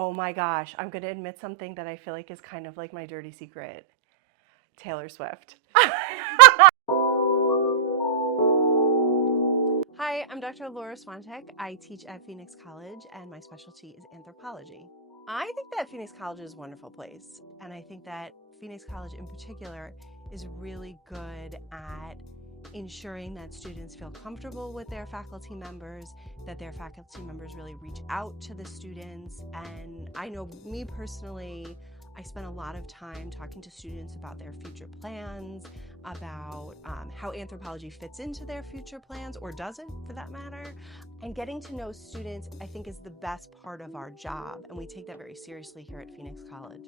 Oh my gosh, I'm going to admit something that I feel like is kind of like my dirty secret. Taylor Swift. Hi, I'm Dr. Laura Swantek. I teach at Phoenix College and my specialty is anthropology. I think that Phoenix College is a wonderful place, and I think that Phoenix College in particular is really good at ensuring that students feel comfortable with their faculty members, that their faculty members really reach out to the students. And I know me personally, I spend a lot of time talking to students about their future plans, about how anthropology fits into their future plans, or doesn't for that matter. And getting to know students, I think, is the best part of our job, and we take that very seriously here at Phoenix College.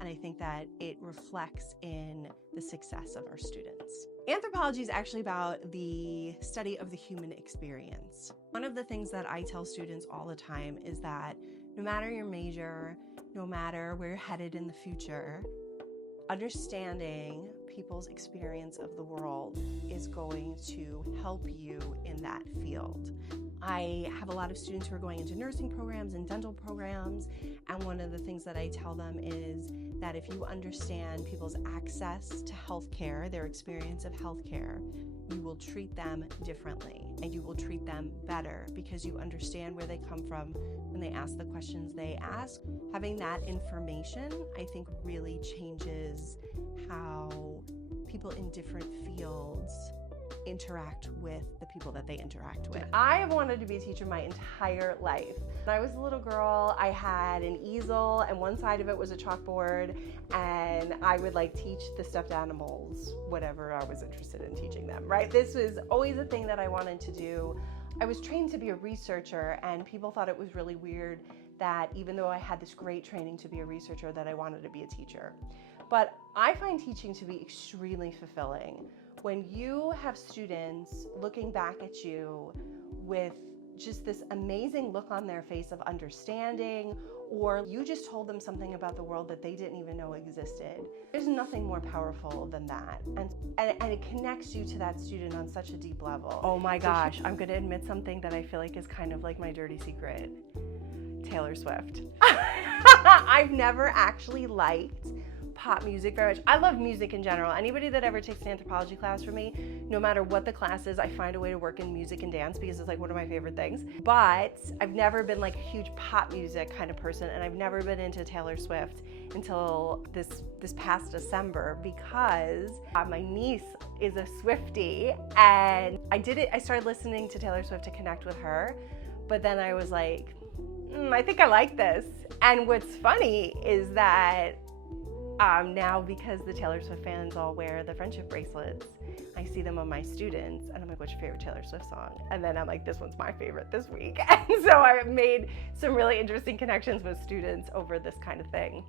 And I think that it reflects in the success of our students. Anthropology is actually about the study of the human experience. One of the things that I tell students all the time is that no matter your major, no matter where you're headed in the future, understanding people's experience of the world is going to help you in that field. I have a lot of students who are going into nursing programs and dental programs, and one of the things that I tell them is that if you understand people's access to healthcare, their experience of healthcare, you will treat them differently and you will treat them better because you understand where they come from when they ask the questions they ask. Having that information, I think, really changes how people in different fields interact with the people that they interact with. I have wanted to be a teacher my entire life. When I was a little girl, I had an easel and one side of it was a chalkboard, and I would teach the stuffed animals, whatever I was interested in teaching them, right? This was always a thing that I wanted to do. I was trained to be a researcher, and people thought it was really weird that even though I had this great training to be a researcher, that I wanted to be a teacher. But I find teaching to be extremely fulfilling. When you have students looking back at you with just this amazing look on their face of understanding, or you just told them something about the world that they didn't even know existed, there's nothing more powerful than that. And it connects you to that student on such a deep level. Oh my gosh, I'm going to admit something that I feel like is kind of like my dirty secret. Taylor Swift. I've never actually liked pop music very much. I love music in general. Anybody that ever takes an anthropology class from me, no matter what the class is, I find a way to work in music and dance because it's one of my favorite things. But I've never been a huge pop music kind of person, and I've never been into Taylor Swift until this past December because my niece is a Swiftie, and I started listening to Taylor Swift to connect with her, but then I was like, I think I like this. And what's funny is that now, because the Taylor Swift fans all wear the friendship bracelets, I see them on my students, and I'm like, what's your favorite Taylor Swift song? And then I'm like, this one's my favorite this week. And so I've made some really interesting connections with students over this kind of thing.